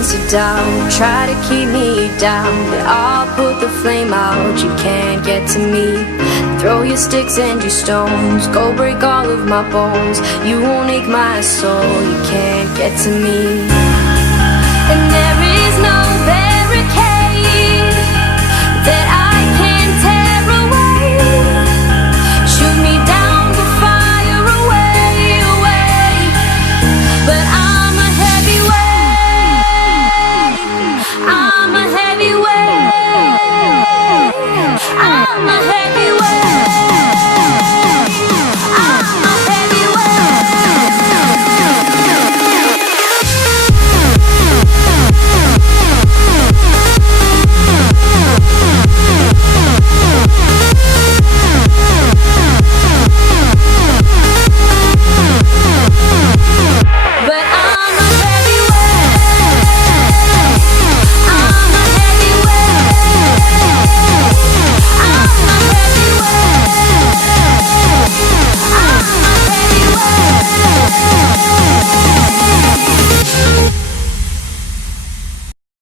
moments of doubt try to keep me down, but I'll put the flame out. You can't get to me. Throw your sticks and your stones, go break all of my bones. You won't ache my soul. You can't get to me. And there is no